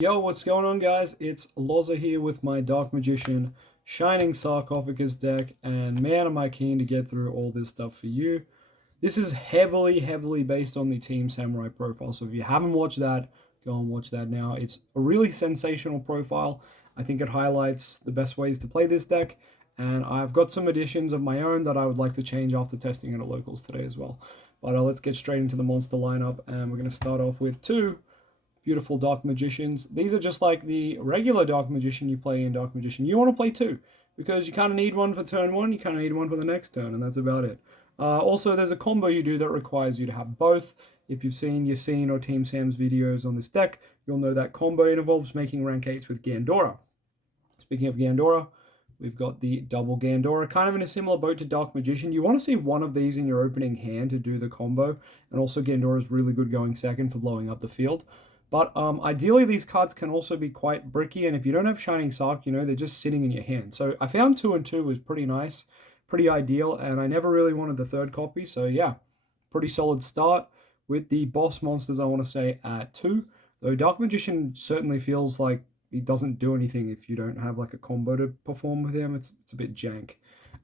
Yo, what's going on, guys? It's LOZA here with my Dark Magician Shining Sarcophagus deck, and man, am I keen to get through all this stuff for you. This is heavily based on the Team Samurai profile, so if you haven't watched that, go and watch that now. It's a really sensational profile. I think it highlights the best ways to play this deck, and I've got some additions of my own that I would like to change after testing it at locals today as well. But let's get straight into the monster lineup, and we're going to start off with two beautiful Dark Magicians. These are just like the regular Dark Magician you play in Dark Magician. You want to play two, because you kind of need one for turn one, you kind of need one for the next turn, and that's about it. Also, there's a combo you do that requires you to have both. If you've seen Yassine or Team Sam's videos on this deck, you'll know that combo involves making rank 8s with Gandora. Speaking of Gandora, we've got the double Gandora, kind of in a similar boat to Dark Magician. You want to see one of these in your opening hand to do the combo, and also Gandora is really good going second for blowing up the field. But ideally, these cards can also be quite bricky, and if you don't have Shining Sark, you know, they're just sitting in your hand. So I found 2 and 2 was pretty nice, pretty ideal, and I never really wanted the third copy. So yeah, pretty solid start with the boss monsters, I want to say, at 2. Though Dark Magician certainly feels like he doesn't do anything if you don't have like a combo to perform with him. It's a bit jank.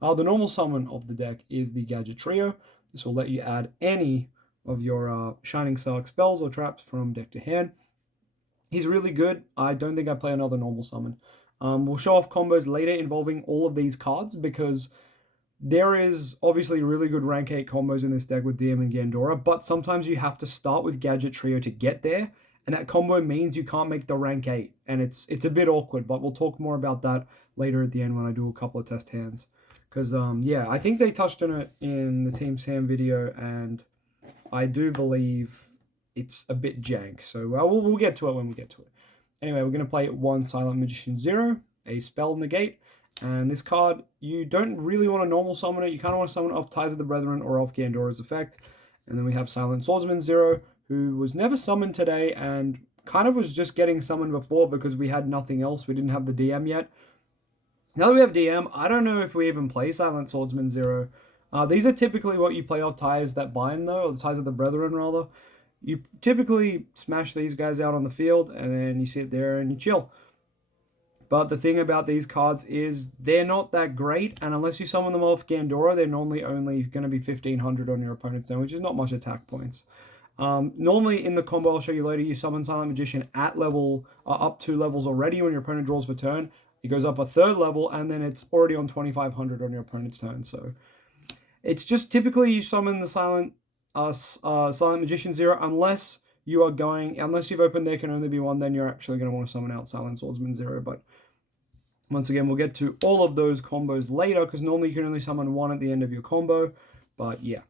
The normal summon of the deck is the Gadget Trio. This will let you add any of your Shining Sark spells or traps from deck to hand. He's really good. I don't think I play another normal summon. We'll show off combos later involving all of these cards, because there is obviously really good rank 8 combos in this deck with DM and Gandora, but sometimes you have to start with Gadget Trio to get there, and that combo means you can't make the rank 8, and it's a bit awkward, but we'll talk more about that later at the end when I do a couple of test hands. Because, yeah, I think they touched on it in the Team Sam video, and I do believe it's a bit jank, so we'll get to it when we get to it. Anyway, we're going to play 1 Silent Magician 0, a spell negate, and this card, you don't really want to normal summon it. You kind of want to summon it off Ties of the Brethren or off Gandora's effect. And then we have Silent Swordsman 0, who was never summoned today and kind of was just getting summoned before because we had nothing else. We didn't have the DM yet. Now that we have DM, I don't know if we even play Silent Swordsman 0. These are typically what you play off Ties That Bind, though, or the Ties of the Brethren, rather. You typically smash these guys out on the field, and then you sit there and you chill. But the thing about these cards is they're not that great, and unless you summon them off Gandora, they're normally only going to be 1500 on your opponent's turn, which is not much attack points. Normally in the combo I'll show you later, you summon Silent Magician at level, up 2 levels already when your opponent draws for turn. It goes up a 3rd level, and then it's already on 2500 on your opponent's turn. So it's just typically you summon the Silent Magician 0 unless you've opened There Can Only Be One, then you're actually going to want to summon out Silent Swordsman 0. But once again, we'll get to all of those combos later, because normally you can only summon 1 at the end of your combo. But yeah.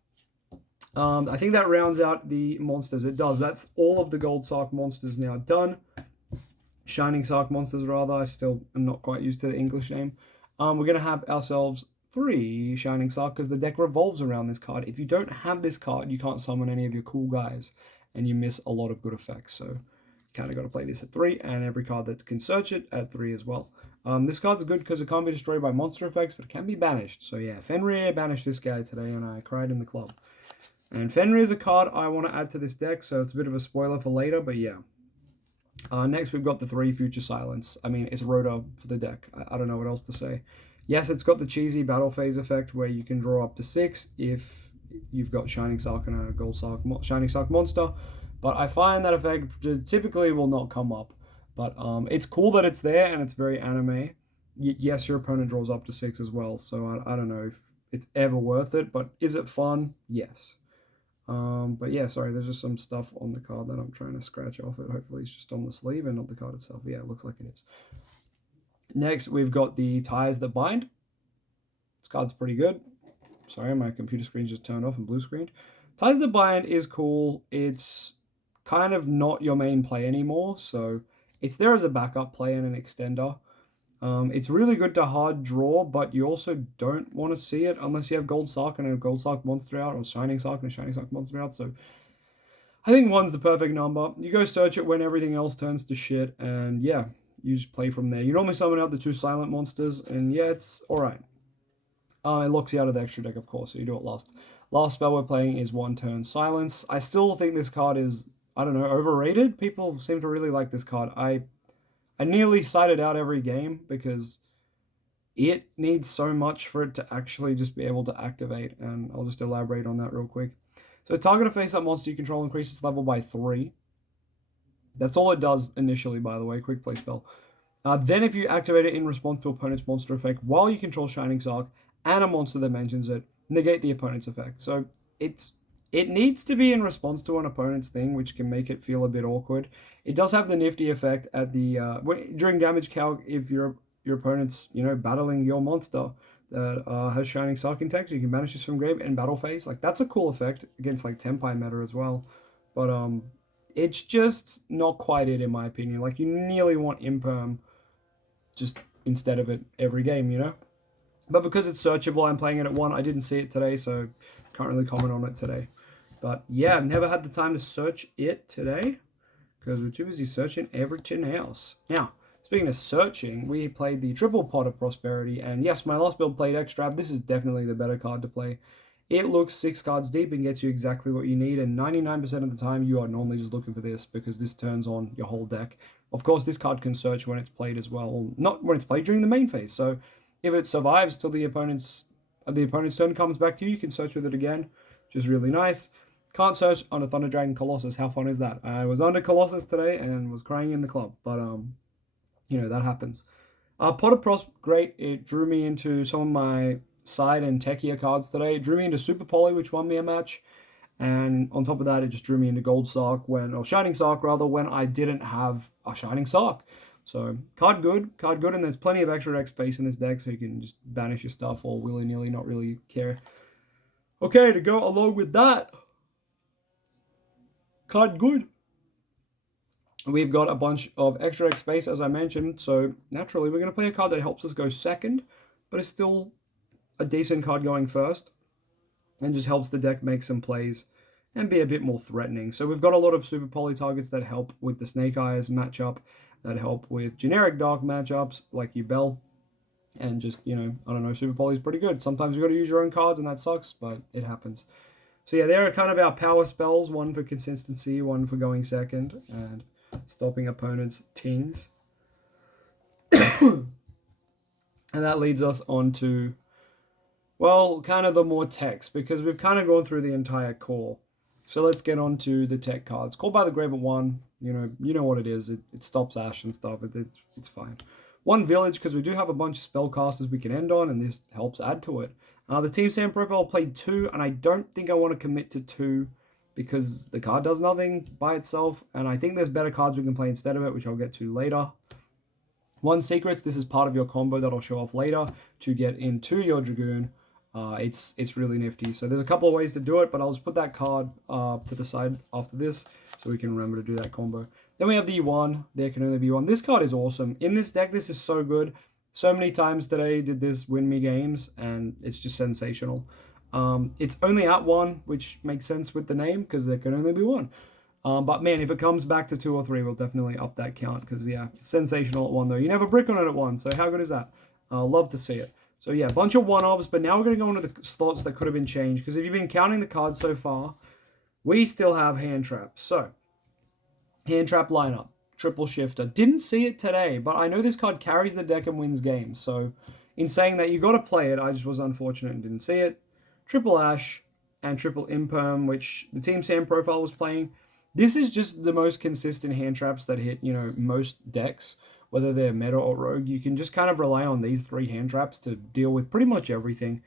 I think that rounds out the monsters. It does. That's all of the Gold Sark monsters now done. Shining Sark monsters, rather. I still am not quite used to the English name. We're going to have ourselves 3 Shining Sark, because the deck revolves around this card. If you don't have this card, you can't summon any of your cool guys, and you miss a lot of good effects. So you kind of got to play this at 3, and every card that can search it at 3 as well. This card's good because it can't be destroyed by monster effects, but it can be banished. So yeah, Fenrir banished this guy today, and I cried in the club. And Fenrir is a card I want to add to this deck, so it's a bit of a spoiler for later, but yeah. Next, we've got the 3 Future Silence. I mean, it's Rota for the deck. I don't know what else to say. Yes, it's got the cheesy battle phase effect where you can draw up to 6 if you've got Shining Sark and a Gold Sark, Shining Sark monster. But I find that effect typically will not come up. But it's cool that it's there, and it's very anime. Yes, your opponent draws up to 6 as well, so I don't know if it's ever worth it. But is it fun? Yes. But yeah, sorry, there's just some stuff on the card that I'm trying to scratch off it. Hopefully it's just on the sleeve and not the card itself. Yeah, it looks like it is. Next, we've got the Ties That Bind. This card's pretty good. Sorry, my computer screen just turned off and blue screened. Ties That Bind is cool. It's kind of not your main play anymore, so it's there as a backup play and an extender. It's really good to hard draw, but you also don't want to see it unless you have Gold Sark and a Gold Sark monster out, or Shining Sark and a Shining Sark monster out. So I think 1's the perfect number. You go search it when everything else turns to shit, and yeah, you just play from there. You normally summon out the 2 silent monsters, and yeah, it's alright. It locks you out of the extra deck, of course, so you do it last. Last spell we're playing is 1 Turn Silence. I still think this card is, I don't know, overrated. People seem to really like this card. I I nearly side it out every game because it needs so much for it to actually just be able to activate, and I'll just elaborate on that real quick. So target a face-up monster you control increases level by 3. That's all it does initially, by the way, quick play spell. Then if you activate it in response to opponent's monster effect while you control Shining Sark and a monster that mentions it, negate the opponent's effect. So it needs to be in response to an opponent's thing, which can make it feel a bit awkward. It does have the nifty effect at the during damage calc if your opponent's battling your monster that has Shining Sark in text, you can banish this from grave and battle phase. Like that's a cool effect against like Tenpai meta as well, but it's just not quite it in my opinion. Like you nearly want Imperm just instead of it every game. But because it's searchable, I'm playing it at 1. I didn't see it today, so can't really comment on it today. But yeah, I've never had the time to search it today because we're too busy searching everything else. Now, speaking of searching, we played the triple pot of prosperity, and yes, my last build played Extrab. This is definitely the better card to play. It looks 6 cards deep and gets you exactly what you need, and 99% of the time you are normally just looking for this because this turns on your whole deck. Of course, this card can search when it's played as well, not when it's played during the main phase. So if it survives till the opponent's turn comes back to you, you can search with it again, which is really nice. Can't search on a Thunder Dragon Colossus. How fun is that? I was under Colossus today and was crying in the club, but that happens. Pot of Pros, great. It drew me into some of my side and techier cards today. It drew me into Super Poly, which won me a match. And on top of that, it just drew me into Gold Sark or Shining Sark rather, when I didn't have a Shining Sark. So card good, and there's plenty of extra deck space in this deck, so you can just banish your stuff or willy-nilly not really care. Okay, to go along with that, card good. We've got a bunch of extra deck space, as I mentioned, so naturally we're going to play a card that helps us go second, but is still a decent card going first, and just helps the deck make some plays and be a bit more threatening. So we've got a lot of Super Poly targets that help with the Snake Eyes matchup, that help with generic Dark matchups like Yugioh, and just, I don't know, Super Poly is pretty good. Sometimes you've got to use your own cards, and that sucks, but it happens. So yeah, there are kind of our power spells, one for consistency, one for going second, and stopping opponents' tings. And that leads us on to, well, kind of the more text, because we've kind of gone through the entire core. So let's get on to the tech cards. Called by the Grave at 1, you know what it is. It stops Ash and stuff. It's fine. 1 village, because we do have a bunch of spellcasters we can end on, and this helps add to it. The Team Sam profile played 2, and I don't think I want to commit to 2 because the card does nothing by itself, and I think there's better cards we can play instead of it, which I'll get to later. 1 Secrets, this is part of your combo that I'll show off later to get into your Dragoon. It's really nifty. So there's a couple of ways to do it, but I'll just put that card to the side after this so we can remember to do that combo. Then we have the 1. There can only be 1. This card is awesome. In this deck, this is so good. So many times today did this win me games, and it's just sensational. It's only at 1, which makes sense with the name because there can only be 1. But man, if it comes back to 2 or 3, we'll definitely up that count because, yeah, it's sensational at 1 though. You never brick on it at 1, so how good is that? Love to see it. So yeah, a bunch of one-offs, but now we're going to go into the slots that could have been changed, because if you've been counting the cards so far, we still have Hand Trap. So, Hand Trap lineup, Triple Shifter. Didn't see it today, but I know this card carries the deck and wins games. So, in saying that, you got to play it. I just was unfortunate and didn't see it. Triple Ash and Triple Imperm, which the Team Sam profile was playing. This is just the most consistent hand traps that hit, most decks. Whether they're meta or rogue, you can just kind of rely on these 3 hand traps to deal with pretty much everything.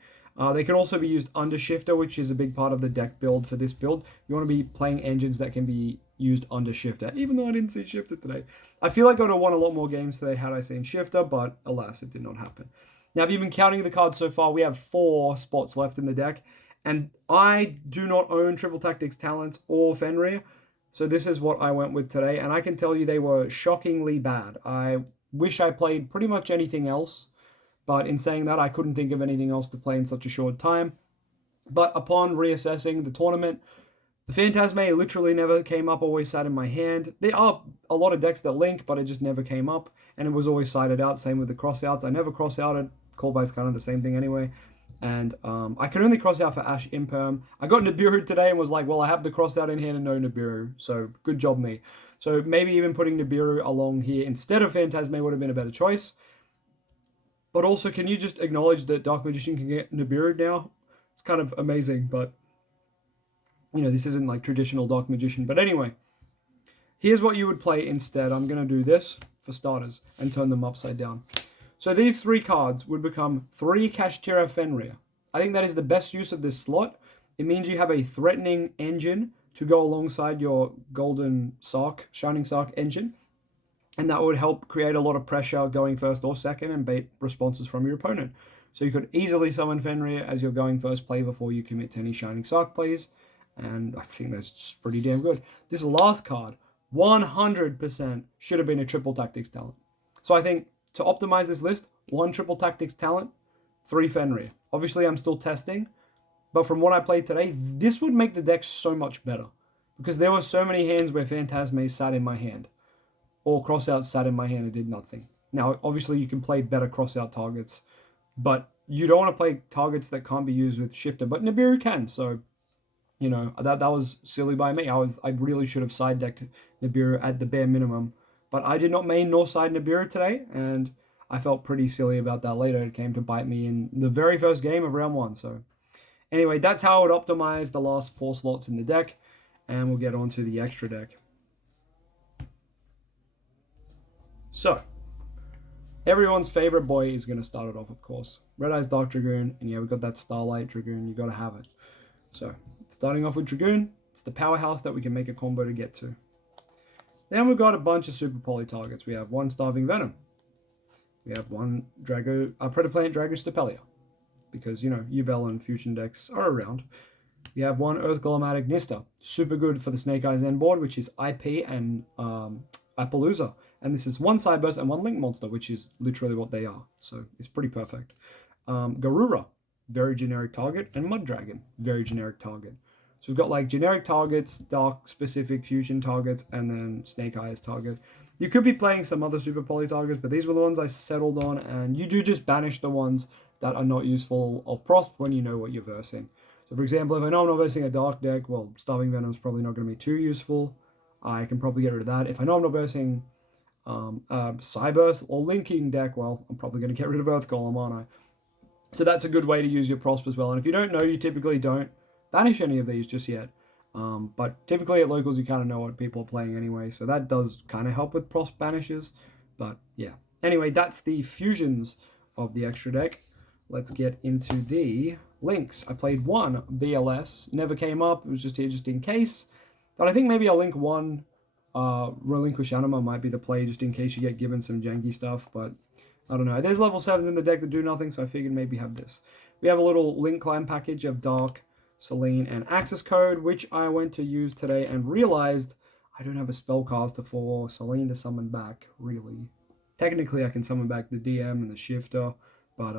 They can also be used under Shifter, which is a big part of the deck build for this build. You want to be playing engines that can be used under Shifter, even though I didn't see Shifter today. I feel like I would have won a lot more games today had I seen Shifter, but alas, it did not happen. Now, if you've been counting the cards so far, we have 4 spots left in the deck, and I do not own Triple Tactics Talents or Fenrir. So this is what I went with today, and I can tell you they were shockingly bad. I wish I played pretty much anything else, but in saying that, I couldn't think of anything else to play in such a short time. But upon reassessing the tournament, the Phantasme literally never came up, always sat in my hand. There are a lot of decks that link, but it just never came up, and it was always sided out. Same with the crossouts. I never cross outed. Callby's kind of the same thing anyway. And I could only cross out for Ash Imperm. I got Nibiru today and was like, well, I have the cross out in hand and no Nibiru. So good job me. So maybe even putting Nibiru along here instead of Phantasme would have been a better choice. But also, can you just acknowledge that Dark Magician can get Nibiru now? It's kind of amazing, but you know, this isn't like traditional Dark Magician. But anyway, here's what you would play instead. I'm going to do this for starters and turn them upside down. So these 3 cards would become 3 Kashtira Fenrir. I think that is the best use of this slot. It means you have a threatening engine to go alongside your Golden Sark, Shining Sark engine. And that would help create a lot of pressure going first or second and bait responses from your opponent. So you could easily summon Fenrir as your going first play before you commit to any Shining Sark plays. And I think that's just pretty damn good. This last card, 100% should have been a triple tactics talent. So I think to optimize this list, 1 triple tactics talent, 3 Fenrir. Obviously, I'm still testing, but from what I played today, this would make the deck so much better. Because there were so many hands where Phantasme sat in my hand, or Crossout sat in my hand and did nothing. Now, obviously, you can play better Crossout targets, but you don't want to play targets that can't be used with Shifter, but Nibiru can, so you know, that was silly by me. I really should have side decked Nibiru at the bare minimum. But I did not main nor side Nibiru today, and I felt pretty silly about that later. It came to bite me in the very first game of round 1. So anyway, that's how I would optimize the last 4 slots in the deck. And we'll get on to the extra deck. So, everyone's favorite boy is going to start it off, of course. Red Eyes Dark Dragoon, and yeah, we've got that Starlight Dragoon. You got to have it. So, starting off with Dragoon, it's the powerhouse that we can make a combo to get to. Then we've got a bunch of super poly targets. We have 1 Starving Venom. We have 1 Predaplanet Dragostapelia. Because, you know, Yubel and Fusion decks are around. We have 1 Earth Golematic Nista. Super good for the Snake Eyes end board, which is IP and Appaloosa. And this is 1 Cyburst and 1 Link Monster, which is literally what they are. So it's pretty perfect. Garura, very generic target. And Mud Dragon, very generic target. So we've got like generic targets, dark specific fusion targets, and then Snake Eyes target. You could be playing some other super poly targets, but these were the ones I settled on, and you do just banish the ones that are not useful of Prosp when you know what you're versing. So for example, if I know I'm not versing a dark deck, well, Starving Venom is probably not going to be too useful. I can probably get rid of that. If I know I'm not versing Cyburst or Linking deck, well, I'm probably going to get rid of Earth Golem, aren't I? So that's a good way to use your Prosp as well. And if you don't know, you typically don't banish any of these just yet. But typically at locals, you kind of know what people are playing anyway. So that does kind of help with Prosp banishes. But yeah. Anyway, that's the fusions of the extra deck. Let's get into the links. I played 1 BLS. Never came up. It was just here just in case. But I think maybe a link 1 Relinquish Anima might be the play just in case you get given some janky stuff. But I don't know. There's level 7s in the deck that do nothing, so I figured maybe have this. We have a little link climb package of Dark, Selene, and Access Code, which I went to use today and realized I don't have a spellcaster for Selene to summon back, really. Technically, I can summon back the DM and the Shifter, but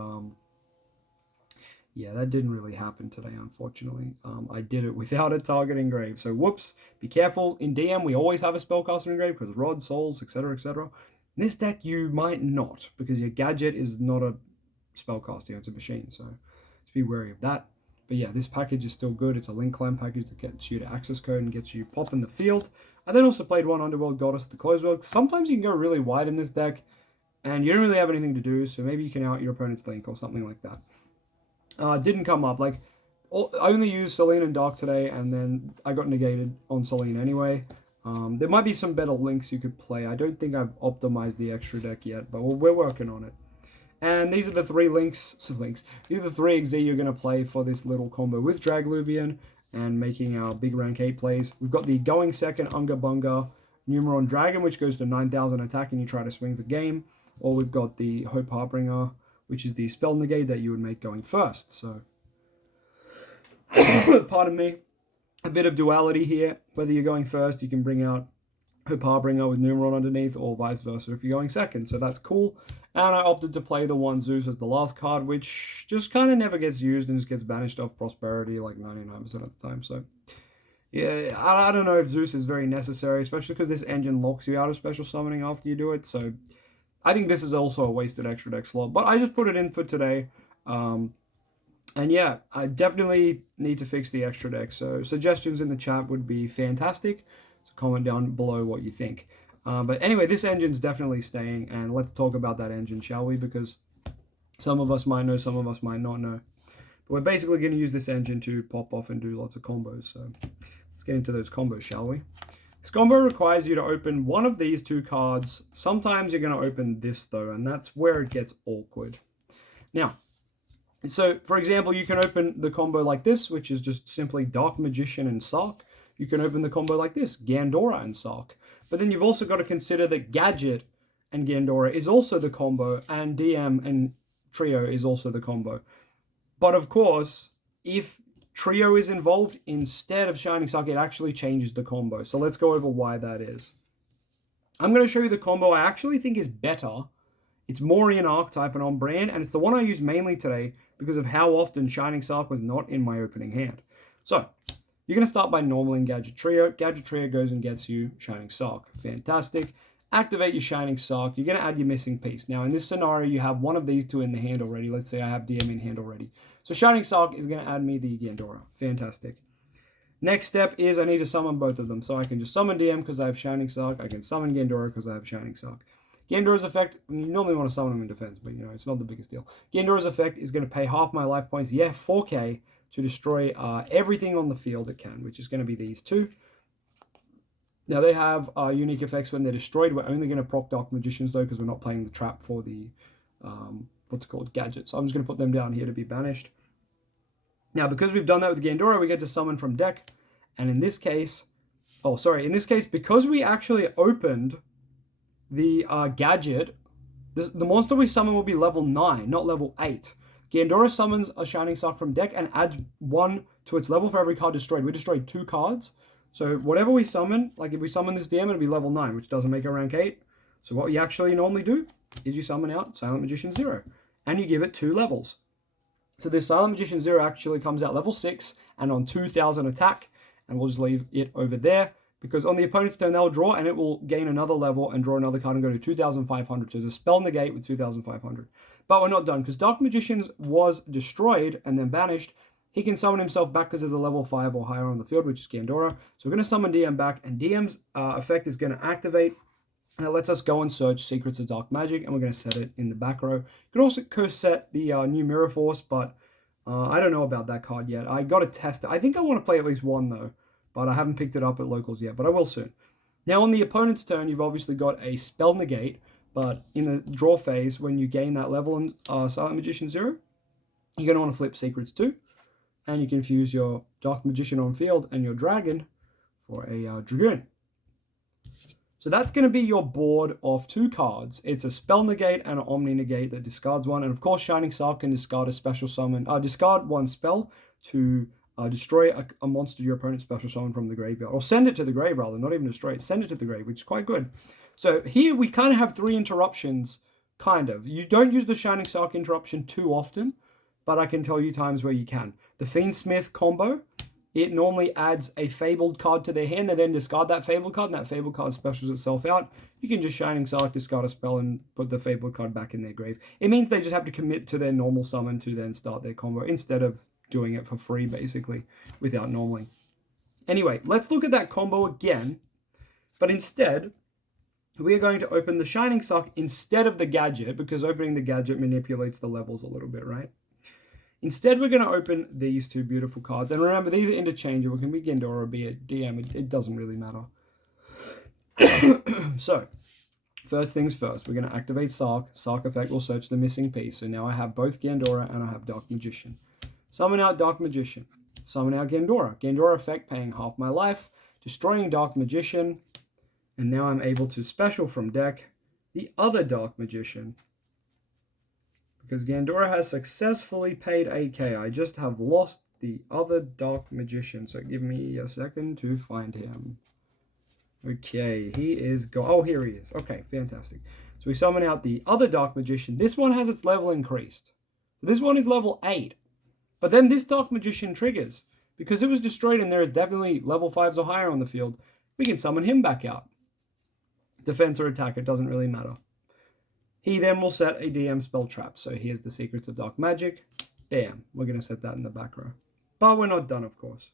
yeah, that didn't really happen today, unfortunately. I did it without a target engraved, so whoops. Be careful. In DM, we always have a spellcaster engraved because Rod, Souls, etc., etc. In this deck, you might not, because your gadget is not a spellcaster, it's a machine, so just be wary of that. But yeah, this package is still good. It's a link climb package that gets you to access code and gets you pop in the field. I then also played 1 Underworld Goddess at the close world. Sometimes you can go really wide in this deck, and you don't really have anything to do, so maybe you can out your opponent's link or something like that. Didn't come up. Like, I only used Selene and Dark today, and then I got negated on Selene anyway. There might be some better links you could play. I don't think I've optimized the extra deck yet, but we're working on it. And these are the 3 links. These are the 3 XZ you're going to play for this little combo with Dragluvian and making our big rank 8 plays. We've got the going second Unga Bunga Numeron Dragon, which goes to 9,000 attack and you try to swing for game. Or we've got the Hope Harbinger, which is the spell negate that you would make going first. So, pardon me, a bit of duality here. Whether you're going first, you can bring out Hope Harbinger with Numeron underneath, or vice versa if you're going second. So that's cool. And I opted to play the 1 Zeus as the last card, which just kind of never gets used and just gets banished off Prosperity like 99% of the time. So yeah, I don't know if Zeus is very necessary, especially because this engine locks you out of special summoning after you do it. So I think this is also a wasted extra deck slot, but I just put it in for today. And yeah, I definitely need to fix the extra deck. So suggestions in the chat would be fantastic. So comment down below what you think. But anyway, this engine's definitely staying, and let's talk about that engine, shall we? Because some of us might know, some of us might not know. But we're basically going to use this engine to pop off and do lots of combos. So let's get into those combos, shall we? This combo requires you to open one of these two cards. Sometimes you're going to open this, though, and that's where it gets awkward. Now, so for example, you can open the combo like this, which is just simply Dark Magician and Sarc. You can open the combo like this, Gandora and Sarc. But then you've also got to consider that Gadget and Gandora is also the combo, and DM and Trio is also the combo. But of course, if Trio is involved instead of Shining Sarc, it actually changes the combo. So let's go over why that is. I'm going to show you the combo I actually think is better. It's more in archetype and on brand, and it's the one I use mainly today because of how often Shining Sarc was not in my opening hand. So you're going to start by normaling Gadget Trio. Gadget Trio goes and gets you Shining Sarc. Fantastic. Activate your Shining Sarc. You're going to add your missing piece. Now, in this scenario, you have one of these two in the hand already. Let's say I have DM in hand already. So Shining Sarc is going to add me the Gandora. Fantastic. Next step is I need to summon both of them. So I can just summon DM because I have Shining Sarc. I can summon Gandora because I have Shining Sarc. Gandora's effect, you normally want to summon him in defense, but you know, it's not the biggest deal. Gandora's effect is going to pay half my life points, 4k, to destroy everything on the field it can, which is going to be these two. Now, they have unique effects when they're destroyed. We're only going to proc Dark Magicians, though, because we're not playing the trap for the, what's it called, Gadget. So I'm just going to put them down here to be banished. Now, because we've done that with Gandora, we get to summon from deck. And in this case, because we actually opened the Gadget, the monster we summon will be level 9, not level 8. Gandora summons a Shining Sarc from deck and adds 1 to its level for every card destroyed. We destroyed 2 cards. So whatever we summon, like if we summon this DM, it'll be level 9, which doesn't make it rank 8. So what you actually normally do is you summon out Silent Magician 0, and you give it 2 levels. So this Silent Magician 0 actually comes out level 6 and on 2000 attack, and we'll just leave it over there, because on the opponent's turn, they'll draw, and it will gain another level and draw another card and go to 2,500. So there's a spell negate with 2,500. But we're not done, because Dark Magicians was destroyed and then banished. He can summon himself back because there's a level 5 or higher on the field, which is Gandora. So we're going to summon DM back, and DM's effect is going to activate, and it lets us go and search Secrets of Dark Magic, and we're going to set it in the back row. You can also co-set the new Mirror Force, but I don't know about that card yet. I got to test it. I think I want to play at least one, though, but I haven't picked it up at locals yet, but I will soon. Now, on the opponent's turn, you've obviously got a spell negate, but in the draw phase, when you gain that level in Silent Magician 0, you're going to want to flip Secrets 2, and you can fuse your Dark Magician on field and your Dragon for a Dragoon. So that's going to be your board of 2 cards. It's a spell negate and an Omni negate that discards 1, and of course, Shining Sarc can discard a special summon, discard 1 spell to destroy a monster your opponent special summon from the graveyard. Or send it to the grave, rather. Not even destroy it. Send it to the grave, which is quite good. So here we kind of have 3 interruptions, kind of. You don't use the Shining Sarc interruption too often, but I can tell you times where you can. The Fiendsmith combo, it normally adds a Fabled card to their hand. They then discard that Fabled card, and that Fabled card specials itself out. You can just Shining Sarc, discard a spell, and put the Fabled card back in their grave. It means they just have to commit to their normal summon to then start their combo, instead of doing it for free, basically, without normalling. Anyway, let's look at that combo again, but instead, we are going to open the Shining Sarc instead of the Gadget, because opening the Gadget manipulates the levels a little bit, right? Instead, we're going to open these 2 beautiful cards, and remember, these are interchangeable. It can be Gandora or be a DM, it doesn't really matter. So, first things first, we're going to activate Sarc. Sarc effect will search the missing piece, so now I have both Gandora and I have Dark Magician. Summon out Dark Magician. Summon out Gandora. Gandora effect paying half my life, destroying Dark Magician, and now I'm able to special from deck the other Dark Magician. Because Gandora has successfully paid 8k. I just have lost the other Dark Magician, so give me a second to find him. Okay, he is oh, here he is. Okay, fantastic. So we summon out the other Dark Magician. This one has its level increased. So this one is level 8. But then this Dark Magician triggers. Because it was destroyed and there are definitely level 5s or higher on the field, we can summon him back out. Defense or attack, it doesn't really matter. He then will set a DM spell trap. So here's the Secrets of Dark Magic. Bam. We're going to set that in the back row. But we're not done, of course.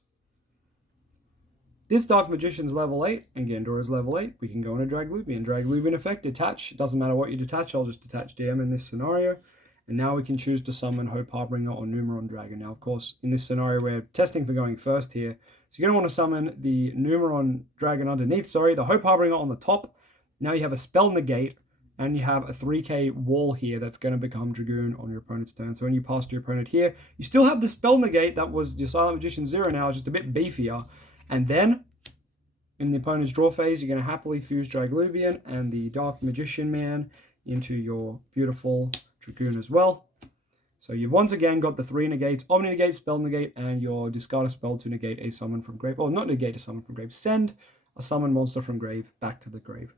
This Dark Magician's level 8, and Gandora's level 8. We can go on a Draglubian. Draglubian effect, detach. It doesn't matter what you detach, I'll just detach DM in this scenario. And now we can choose to summon Hope Harbinger or Numeron Dragon. Now, of course, in this scenario, we're testing for going first here. So you're going to want to summon the Numeron Dragon underneath, the Hope Harbinger on the top. Now you have a Spell Negate, and you have a 3k wall here that's going to become Dragoon on your opponent's turn. So when you pass to your opponent here, you still have the Spell Negate that was your Silent Magician 0 now, just a bit beefier. And then, in the opponent's draw phase, you're going to happily fuse Draglubian and the Dark Magician Man into your beautiful Dragoon as well. So you've once again got the 3 negates, Omni Negate, Spell Negate, and your discard a spell to negate a summon from grave. Or not negate a summon from grave, send a summon monster from grave back to the grave.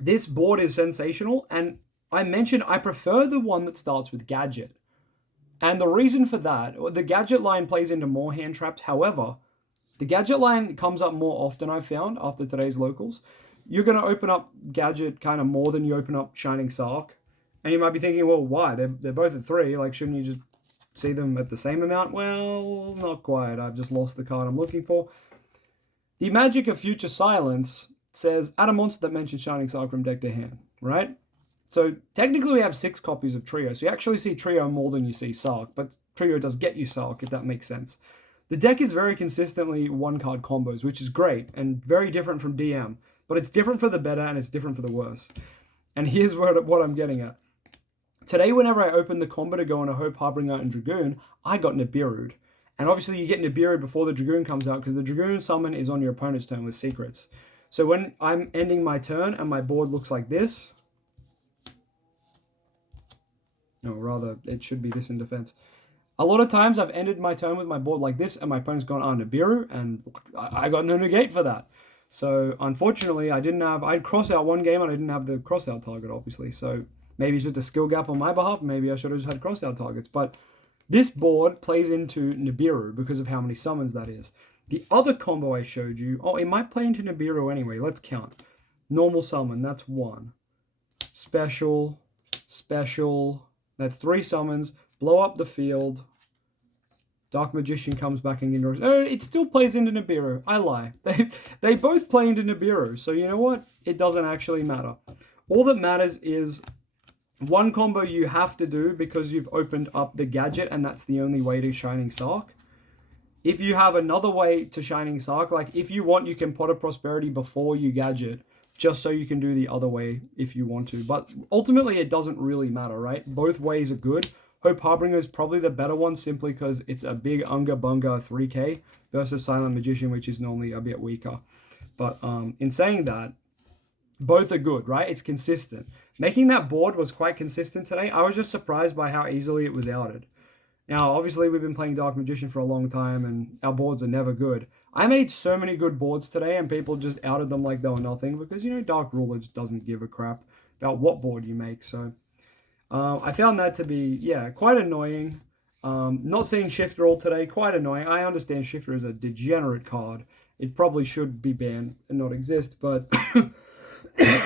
This board is sensational, and I mentioned I prefer the one that starts with Gadget. And the reason for that, the Gadget line plays into more hand traps. However, the Gadget line comes up more often, I've found, after today's locals. You're going to open up Gadget kind of more than you open up Shining Sark. And you might be thinking, well, why? They're both at 3. Like, shouldn't you just see them at the same amount? Well, not quite. I've just lost the card I'm looking for. The magic of Future Silence says, add a monster that mentions Shining Sark from deck to hand, right? So technically we have 6 copies of Trio. So you actually see Trio more than you see Sark. But Trio does get you Sark, if that makes sense. The deck is very consistently 1-card combos, which is great and very different from DM. But it's different for the better and it's different for the worse. And here's what I'm getting at. Today, whenever I opened the combo to go on a Hope Harbinger and Dragoon, I got Nibiru'd. And obviously you get Nibiru'd before the Dragoon comes out because the Dragoon summon is on your opponent's turn with secrets. So when I'm ending my turn and my board looks like this, no, rather it should be this in defense. A lot of times I've ended my turn with my board like this and my opponent's gone on Nibiru and I got no negate for that. So unfortunately I'd cross out one game and I didn't have the cross out target obviously. So maybe it's just a skill gap on my behalf. Maybe I should have just had cross out targets. But this board plays into Nibiru because of how many summons that is. The other combo I showed you, it might play into Nibiru anyway. Let's count. Normal summon, that's 1. Special, that's 3 summons. Blow up the field. Dark Magician comes back and ignores. It still plays into Nibiru. I lie. They both play into Nibiru. So you know what? It doesn't actually matter. All that matters is one combo you have to do because you've opened up the Gadget and that's the only way to Shining Sark. If you have another way to Shining Sark, like if you want, you can Pot of Prosperity before you Gadget, just so you can do the other way if you want to. But ultimately, it doesn't really matter, right? Both ways are good. Hope Harbinger is probably the better one simply because it's a big Unga Bunga 3k versus Silent Magician, which is normally a bit weaker. But in saying that, both are good, right? It's consistent. Making that board was quite consistent today. I was just surprised by how easily it was outed. Now, obviously, we've been playing Dark Magician for a long time, and our boards are never good. I made so many good boards today, and people just outed them like they were nothing, because, you know, Dark Ruler just doesn't give a crap about what board you make, so I found that to be, quite annoying. Not seeing Shifter all today, quite annoying. I understand Shifter is a degenerate card. It probably should be banned and not exist, but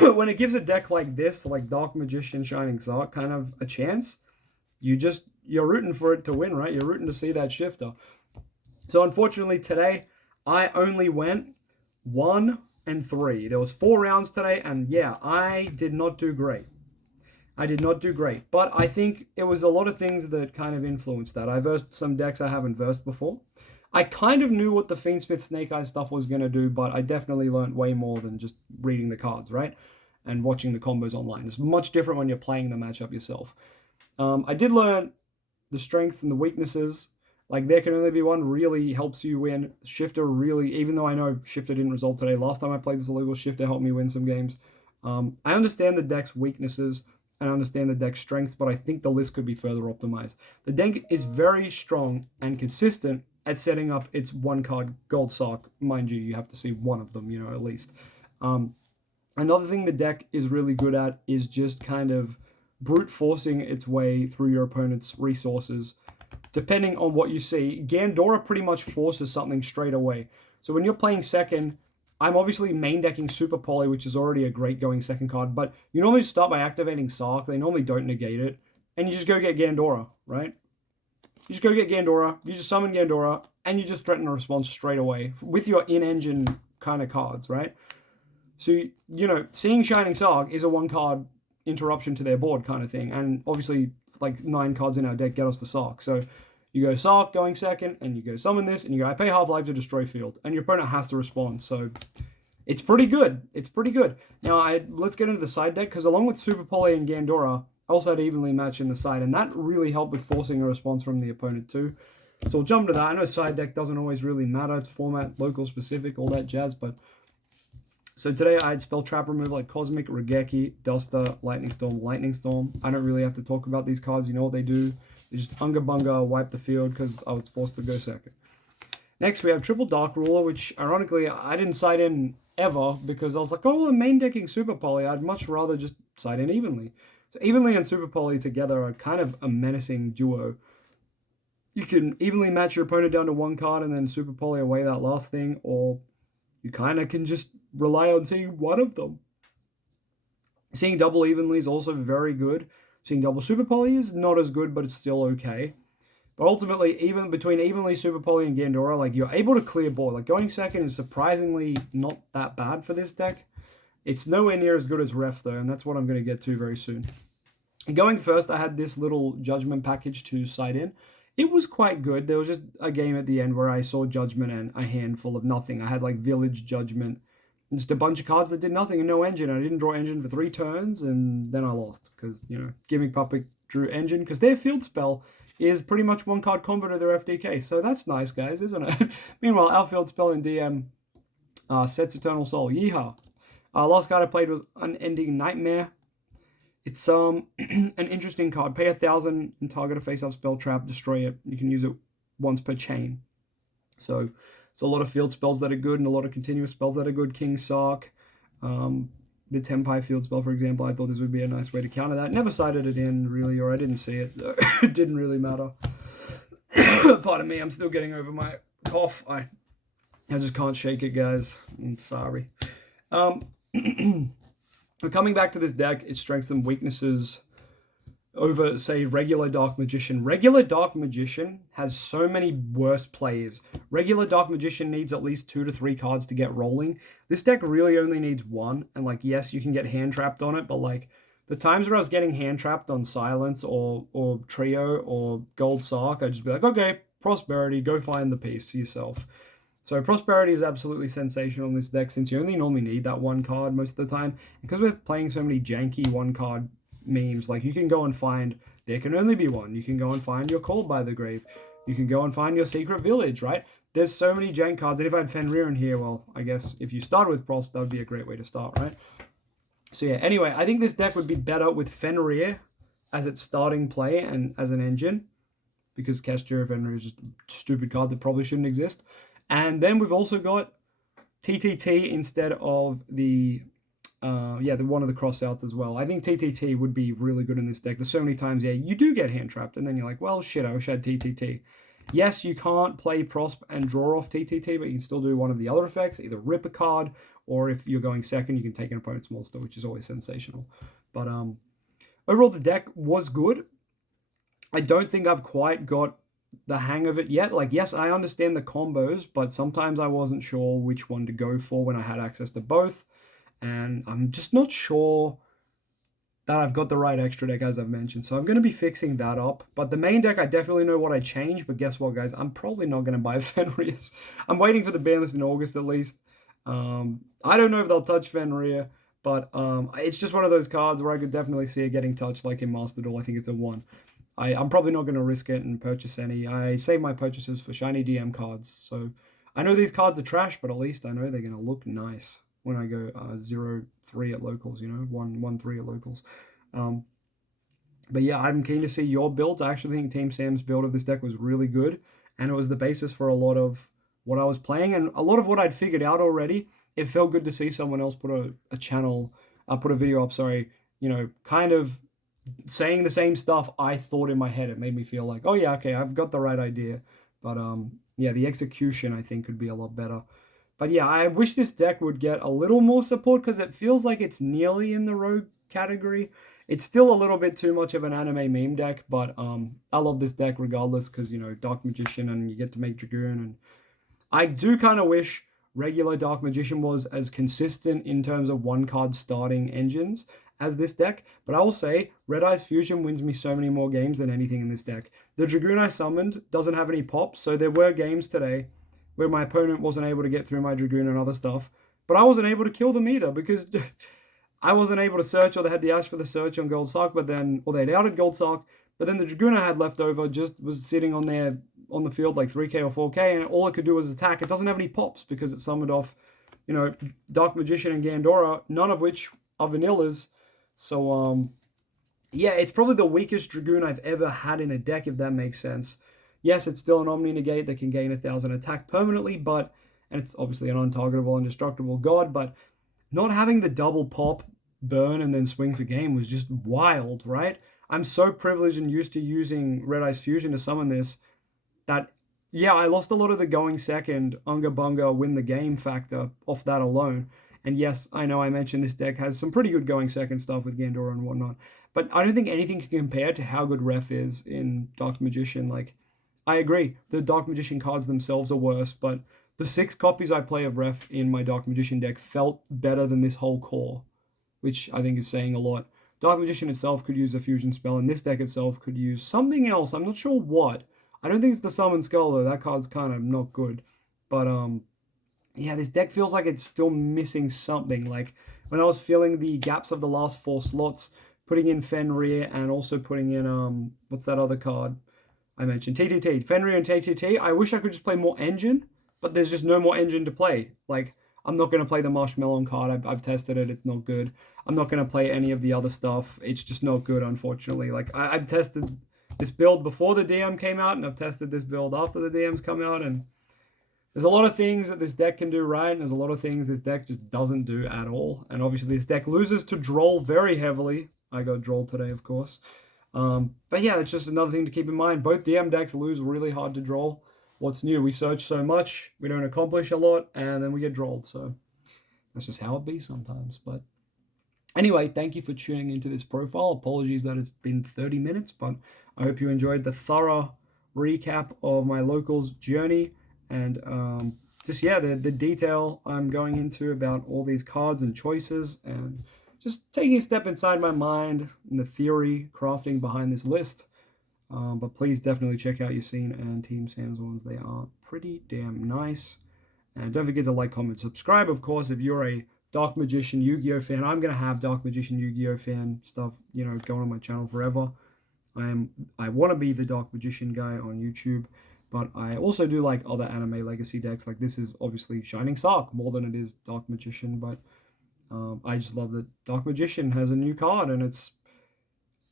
when it gives a deck like this, like Dark Magician, Shining Sark, kind of a chance, you're rooting for it to win, right? You're rooting to see that Shifter. So unfortunately today, I only went 1 and 3. There was 4 rounds today, and I did not do great. But I think it was a lot of things that kind of influenced that. I versed some decks I haven't versed before. I kind of knew what the Fiendsmith Snake Eyes stuff was going to do, but I definitely learned way more than just reading the cards, right? And watching the combos online. It's much different when you're playing the matchup yourself. I did learn the strengths and the weaknesses. Like, there can only be one really helps you win. Shifter really, even though I know Shifter didn't resolve today, last time I played this illegal, Shifter helped me win some games. I understand the deck's weaknesses and I understand the deck's strengths, but I think the list could be further optimized. The deck is very strong and consistent at setting up its 1-card Gold Sark. Mind you have to see one of them, at least. Another thing the deck is really good at is just kind of brute forcing its way through your opponent's resources. Depending on what you see, Gandora pretty much forces something straight away. So when you're playing second, I'm obviously main decking Super Poly, which is already a great going second card, but you normally start by activating Sark. They normally don't negate it, and you just go get Gandora, right? You just go get Gandora, you just summon Gandora, and you just threaten a response straight away with your in-engine kind of cards, right? So, you know, seeing Shining Sark is a one-card interruption to their board kind of thing. And obviously, like 9 cards in our deck get us the Sark. So you go Sark going second, and you go summon this, and you go, I pay half-life to destroy field. And your opponent has to respond. So it's pretty good. It's pretty good. Now, let's get into the side deck, because along with Super Poly and Gandora, I also had evenly match in the side, and that really helped with forcing a response from the opponent too. So we'll jump to that. I know side deck doesn't always really matter. It's format, local specific, all that jazz, but... So today I had spell trap removal like Cosmic, Regeki, Duster, Lightning Storm, Lightning Storm. I don't really have to talk about these cards. You know what they do. They just Unga Bunga, wipe the field because I was forced to go second. Next we have Triple Dark Ruler, which ironically I didn't side in ever because I was like, oh, I'm main decking Super Poly. I'd much rather just side in Evenly. So Evenly and Super Poly together are kind of a menacing duo. You can evenly match your opponent down to 1 card and then Super Poly away that last thing, or you kind of can just rely on seeing one of them. Seeing double Evenly is also very good. Seeing double Super Poly is not as good, but it's still okay. But ultimately, even between Evenly, Super Poly, and Gandora, like, you're able to clear board. Like, going second is surprisingly not that bad for this deck. It's nowhere near as good as Ref, though, and that's what I'm going to get to very soon. And going first, I had this little Judgment package to side in. It was quite good. There was just a game at the end where I saw Judgment and a handful of nothing. I had, like, Village, Judgment, just a bunch of cards that did nothing and no engine. I didn't draw engine for 3 turns, and then I lost. Because, you know, Gimmick Puppet drew engine. Because their field spell is pretty much 1-card combo to their FDK. So that's nice, guys, isn't it? Meanwhile, our field spell in DM sets Eternal Soul. Yeehaw. Last card I played was Unending Nightmare. It's an interesting card. Pay 1,000 and target a face-up spell trap, destroy it. You can use it once per chain. So it's a lot of field spells that are good and a lot of continuous spells that are good. King Sark, the Tenpai field spell, for example. I thought this would be a nice way to counter that. Never sided it in, really, or I didn't see it, so it didn't really matter. Pardon me, I'm still getting over my cough. I just can't shake it, guys. I'm sorry. Coming back to this deck, its strengths and weaknesses over, say, regular Dark Magician. Regular Dark Magician has so many worse plays. Regular Dark Magician needs at least 2 to 3 cards to get rolling. This deck really only needs 1, and, like, yes, you can get hand-trapped on it, but, like, the times where I was getting hand-trapped on Silence or Trio or Gold Sark, I'd just be like, okay, Prosperity, go find the piece yourself. So Prosperity is absolutely sensational in this deck since you only normally need that 1 card most of the time. Because we're playing so many janky 1-card memes, like you can go and find there can only be 1. You can go and find your Called by the Grave. You can go and find your Secret Village, right? There's so many jank cards. And if I had Fenrir in here, well, I guess if you start with Prosp, that would be a great way to start, right? So yeah, anyway, I think this deck would be better with Fenrir as its starting play and as an engine. Because Kestia Fenrir is just a stupid card that probably shouldn't exist. And then we've also got TTT instead of the one of the crossouts as well. I think TTT would be really good in this deck. There's so many times, yeah, you do get hand trapped, and then you're like, well, shit, I wish I had TTT. Yes, you can't play Prosp and draw off TTT, but you can still do one of the other effects, either rip a card, or if you're going second, you can take an opponent's monster, which is always sensational. But overall, the deck was good. I don't think I've quite got the hang of it yet. Like, yes, I understand the combos, but sometimes I wasn't sure which one to go for when I had access to both. And I'm just not sure that I've got the right extra deck, as I've mentioned. So I'm going to be fixing that up. But the main deck, I definitely know what I changed. But guess what, guys? I'm probably not going to buy Fenrir. I'm waiting for the ban list in August, at least. I don't know if they'll touch Fenrir. But it's just one of those cards where I could definitely see it getting touched, like in Master Duel. I think it's a 1. I'm probably not going to risk it and purchase any. I save my purchases for shiny DM cards. So I know these cards are trash, but at least I know they're going to look nice when I go 0-3 at locals, you know, 1-3 at locals. But yeah, I'm keen to see your builds. I actually think Team Sam's build of this deck was really good, and it was the basis for a lot of what I was playing and a lot of what I'd figured out already. It felt good to see someone else put a video up, you know, kind of saying the same stuff I thought in my head. It made me feel like, oh yeah, okay, I've got the right idea. But yeah, the execution I think could be a lot better. But yeah, I wish this deck would get a little more support because it feels like it's nearly in the rogue category. It's still a little bit too much of an anime meme deck, but I love this deck regardless because, you know, Dark Magician and you get to make Dragoon. And I do kind of wish regular Dark Magician was as consistent in terms of one card starting engines as this deck, but I will say Red Eyes Fusion wins me so many more games than anything in this deck. The Dragoon I summoned doesn't have any pops, so there were games today where my opponent wasn't able to get through my Dragoon and other stuff, but I wasn't able to kill them either because I wasn't able to search, or they had the Ash for the search on Gold Sark, but then, or they'd outed Gold Sark, but then the Dragoon I had left over just was sitting on there on the field like 3k or 4k, and all it could do was attack. It doesn't have any pops because it summoned off, you know, Dark Magician and Gandora, none of which are vanillas. So, yeah, it's probably the weakest Dragoon I've ever had in a deck, if that makes sense. Yes, it's still an Omni Negate that can gain 1,000 attack permanently, but, and it's obviously an untargetable, indestructible god, but not having the double pop, burn, and then swing for game was just wild, right? I'm so privileged and used to using Red Eyes Fusion to summon this that, yeah, I lost a lot of the going second, Unga Bunga, win the game factor off that alone. And yes, I know I mentioned this deck has some pretty good going second stuff with Gandora and whatnot, but I don't think anything can compare to how good Ref is in Dark Magician. Like, I agree, the Dark Magician cards themselves are worse, but the 6 copies I play of Ref in my Dark Magician deck felt better than this whole core, which I think is saying a lot. Dark Magician itself could use a fusion spell, and this deck itself could use something else. I'm not sure what. I don't think it's the Summon Skull, though. That card's kind of not good. But, yeah, this deck feels like it's still missing something. Like, when I was filling the gaps of the last 4 slots, putting in Fenrir and also putting in, what's that other card I mentioned? TTT. Fenrir and TTT. I wish I could just play more Engine, but there's just no more Engine to play. Like, I'm not going to play the Marshmallow card. I've tested it. It's not good. I'm not going to play any of the other stuff. It's just not good, unfortunately. Like, I've tested this build before the DM came out, and I've tested this build after the DMs come out, and there's a lot of things that this deck can do right, and there's a lot of things this deck just doesn't do at all. And obviously this deck loses to Droll very heavily. I got Droll today, of course. But yeah, it's just another thing to keep in mind. Both DM decks lose really hard to Droll. What's new? We search so much, we don't accomplish a lot, and then we get Drolled. So that's just how it be sometimes. But anyway, thank you for tuning into this profile. Apologies that it's been 30 minutes, but I hope you enjoyed the thorough recap of my locals journey. And just, yeah, the detail I'm going into about all these cards and choices, and just taking a step inside my mind and the theory crafting behind this list. But please definitely check out your Scene and Team Sam's ones. They are pretty damn nice. And don't forget to like, comment, subscribe, of course, if you're a Dark Magician Yu-Gi-Oh fan. I'm going to have Dark Magician Yu-Gi-Oh fan stuff, you know, going on my channel forever. I want to be the Dark Magician guy on YouTube, but I also do like other anime legacy decks. Like, this is obviously Shining Sark more than it is Dark Magician, but I just love that Dark Magician has a new card, and it's,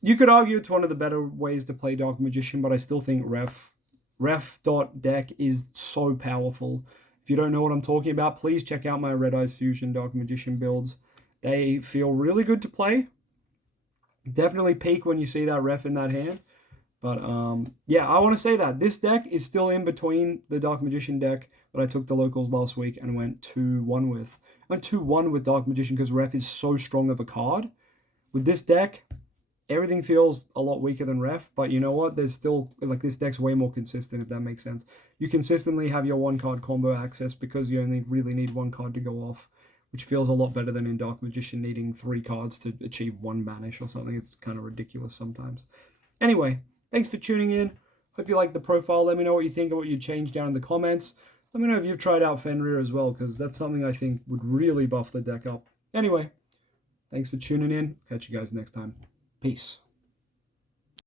you could argue it's one of the better ways to play Dark Magician, but I still think Ref.deck is so powerful. If you don't know what I'm talking about, please check out my Red Eyes Fusion Dark Magician builds. They feel really good to play. Definitely peak when you see that Ref in that hand. But yeah, I want to say that this deck is still in between the Dark Magician deck that I took the locals last week and went 2-1 with. I went 2-1 with Dark Magician because Ref is so strong of a card. With this deck, everything feels a lot weaker than Ref, but you know what? There's still, like, this deck's way more consistent, if that makes sense. You consistently have your 1-card combo access because you only really need 1 card to go off, which feels a lot better than in Dark Magician needing 3 cards to achieve 1 banish or something. It's kind of ridiculous sometimes. Anyway, thanks for tuning in. Hope you liked the profile. Let me know what you think and what you changed down in the comments. Let me know if you've tried out Fenrir as well, because that's something I think would really buff the deck up. Anyway, thanks for tuning in. Catch you guys next time. Peace.